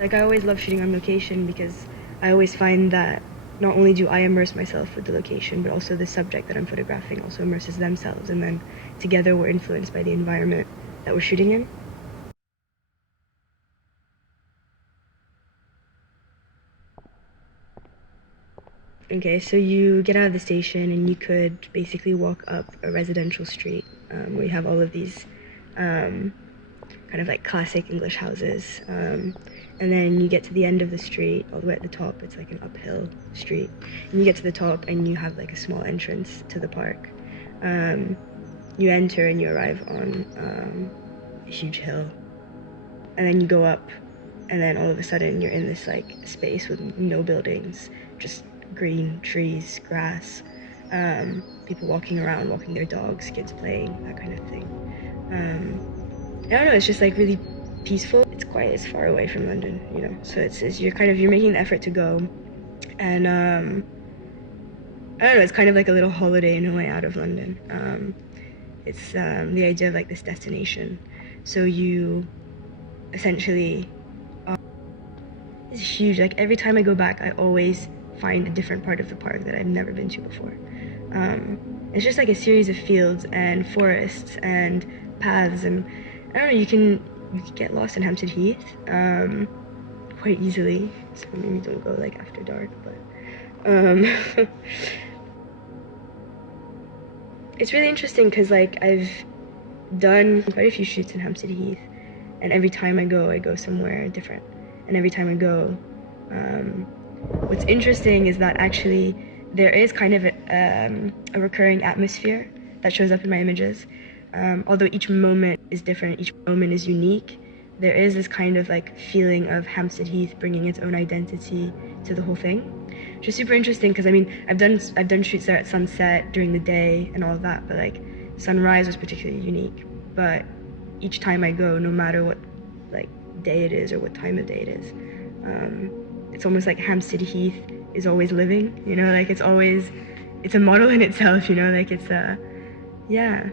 Like, I always love shooting on location because I always find that not only do I immerse myself with the location, but also the subject that I'm photographing also immerses themselves, and then together we're influenced by the environment that we're shooting in. Okay, so you get out of the station and you could basically walk up a residential street where you have all of these kind of like classic English houses. And then you get to the end of the street, all the way at the top, it's like an uphill street. And you get to the top and you have like a small entrance to the park. You enter and you arrive on a huge hill. And then you go up, and then all of a sudden you're in this like space with no buildings, just green trees, grass, people walking around, walking their dogs, kids playing, that kind of thing. I don't know, it's just like really peaceful. It's quiet, it's far away from London, you know, so it's you're making the effort to go, and I don't know, it's kind of like a little holiday in a way out of London. It's the idea of like this destination, so you essentially it's huge. Like every time I go back, I always find a different part of the park that I've never been to before. It's just like a series of fields and forests and paths, and I don't know. You can get lost in Hampstead Heath quite easily. So maybe don't go like after dark, but it's really interesting because like I've done quite a few shoots in Hampstead Heath, and every time I go somewhere different. And every time I go, what's interesting is that actually there is kind of a recurring atmosphere that shows up in my images. Although each moment is different, each moment is unique, there is this kind of like feeling of Hampstead Heath bringing its own identity to the whole thing, which is super interesting because I mean I've done shoots there at sunset during the day and all of that, but like sunrise was particularly unique. But each time I go, no matter what like day it is or what time of day it is, it's almost like Hampstead Heath is always living, you know, like it's a model in itself, you know, like it's yeah.